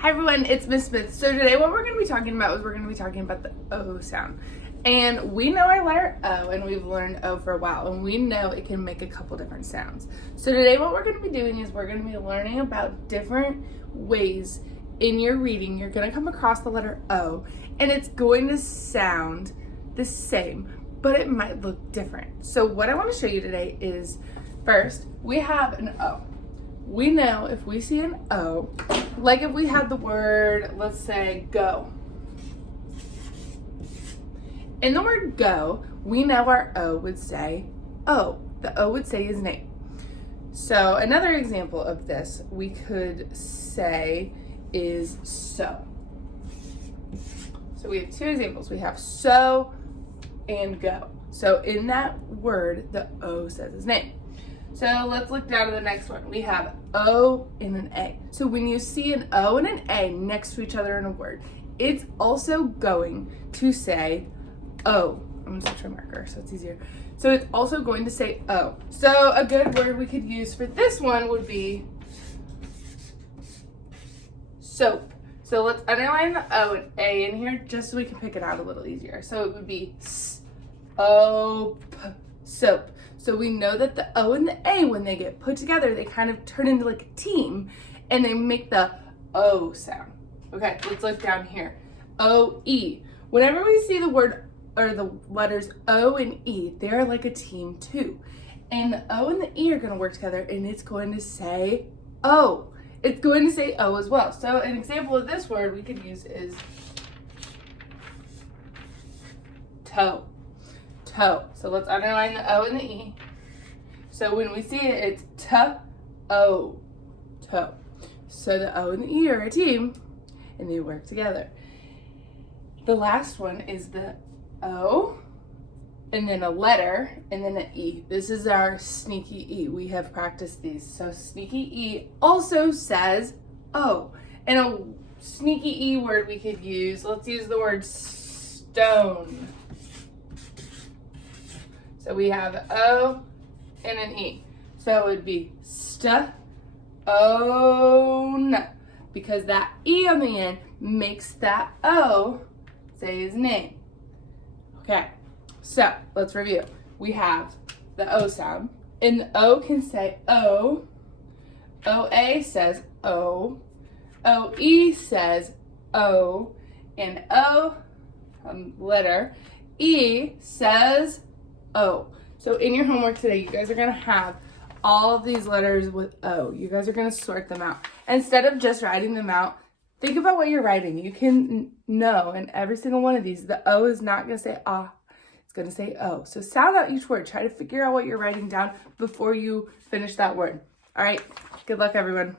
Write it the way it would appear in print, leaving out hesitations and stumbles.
Hi everyone, it's Miss Smith. So today what we're going to be talking about is we're going to be talking about the O sound. And we know our letter O, and we've learned O for a while, and we know it can make a couple different sounds. So today what we're going to be doing is we're going to be learning about different ways in your reading you're going to come across the letter O, and it's going to sound the same, but it might look different. So what I want to show you today is, first, we have an O. We know if we see an O, like if we had the word, let's say, go. In the word go, we know our O would say O. The O would say his name. So another example of this we could say is so. So we have two examples. We have so and go. So in that word, the O says his name. So let's look down to the next one. We have O and an A. So when you see an O and an A next to each other in a word, it's also going to say O. I'm gonna switch my marker so it's easier. So it's also going to say O. So a good word we could use for this one would be soap. So let's underline the O and A in here just so we can pick it out a little easier. So it would be soap. So we know that the O and the A, when they get put together, they kind of turn into like a team and they make the O sound. Okay, let's look down here. O-E. Whenever we see the word or the letters O and E, they're like a team too. And the O and the E are going to work together and it's going to say O. It's going to say O as well. So an example of this word we could use is toe. Toe. So let's underline the O and the E. So when we see it, it's toe. Toe. So the O and the E are a team and they work together. The last one is the O and then a letter and then an E. This is our sneaky E. We have practiced these. So sneaky E also says O. And a sneaky E word we could use, let's use the word stone. So we have O and an E. So it would be stone, because that E on the end makes that O say his name. Okay, so let's review. We have the O sound, and the O can say O, OA says O, OE says O, and O, letter, E says O. So in your homework today, you guys are going to have all of these letters with O. You guys are going to sort them out. Instead of just writing them out, think about what you're writing. You can know in every single one of these, the O is not going to say ah. It's going to say O. So sound out each word. Try to figure out what you're writing down before you finish that word. All right. Good luck, everyone.